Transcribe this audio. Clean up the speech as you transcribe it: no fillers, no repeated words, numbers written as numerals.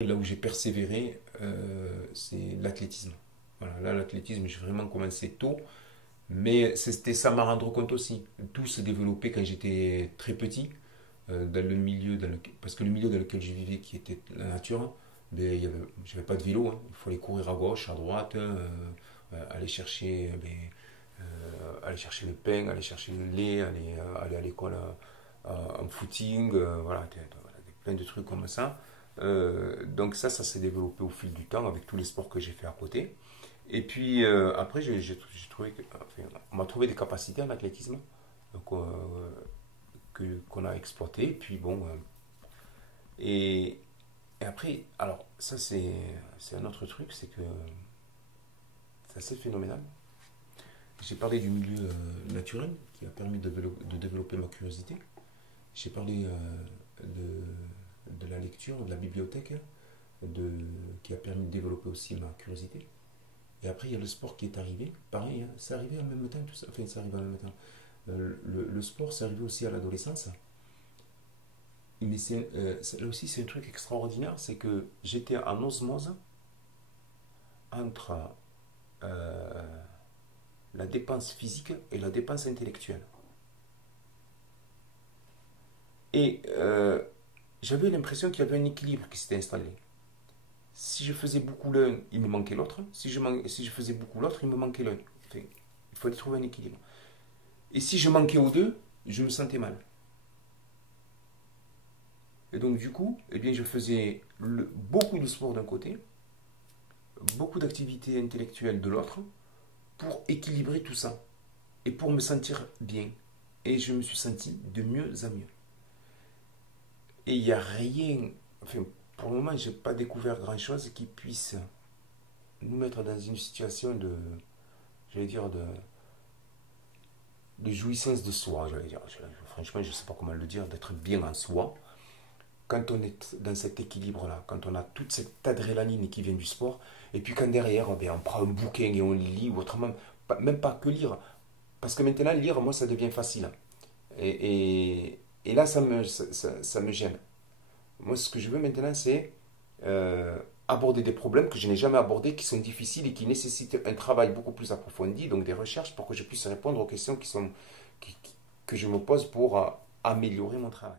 Là où j'ai persévéré, c'est l'athlétisme. Voilà, là, l'athlétisme, j'ai vraiment commencé tôt, mais c'était ça m'a rendre compte aussi. Tout s'est développé quand j'étais très petit, dans le milieu, parce que le milieu dans lequel je vivais, qui était la nature, mais j'avais pas de vélo, hein. Il fallait courir à gauche, à droite, aller chercher, aller chercher le pain, aller chercher le lait, aller à l'école en footing, voilà, plein de trucs comme ça. Donc ça s'est développé au fil du temps avec tous les sports que j'ai fait à côté. Et puis après, j'ai trouvé enfin, on m'a trouvé des capacités en athlétisme donc, qu'on a exploité. Puis bon, et, et après, alors ça c'est un autre truc, c'est que c'est assez phénoménal. J'ai parlé du milieu naturel qui a permis de développer ma curiosité. J'ai parlé de la lecture, de la bibliothèque, qui a permis de développer aussi ma curiosité. Et après, il y a le sport qui est arrivé. Pareil, hein, c'est arrivé en même temps, tout ça. Enfin, c'est arrivé en même temps. Le sport, c'est arrivé aussi à l'adolescence. Mais là aussi, c'est un truc extraordinaire, c'est que j'étais en osmose entre euh, la dépense physique et la dépense intellectuelle. Et j'avais l'impression qu'il y avait un équilibre qui s'était installé. Si je faisais beaucoup l'un, il me manquait l'autre. Si je faisais beaucoup l'autre, il me manquait l'un. Enfin, il fallait trouver un équilibre. Et si je manquais aux deux, je me sentais mal. Et donc du coup, eh bien, je faisais beaucoup de sport d'un côté, beaucoup d'activités intellectuelles de l'autre, pour équilibrer tout ça. Et pour me sentir bien. Et je me suis senti de mieux en mieux. Et il n'y a rien, enfin, pour le moment, je n'ai pas découvert grand-chose qui puisse nous mettre dans une situation j'allais dire, de jouissance de soi, j'allais dire. Franchement, je ne sais pas comment le dire, d'être bien en soi. Quand on est dans cet équilibre-là, quand on a toute cette adrénaline qui vient du sport, et puis quand derrière, on prend un bouquin et on lit, ou autrement, même pas que lire, parce que maintenant, lire, moi, ça devient facile. Et là, ça me gêne. Moi, ce que je veux maintenant, c'est aborder des problèmes que je n'ai jamais abordés, qui sont difficiles et qui nécessitent un travail beaucoup plus approfondi, donc des recherches pour que je puisse répondre aux questions que je me pose pour améliorer mon travail.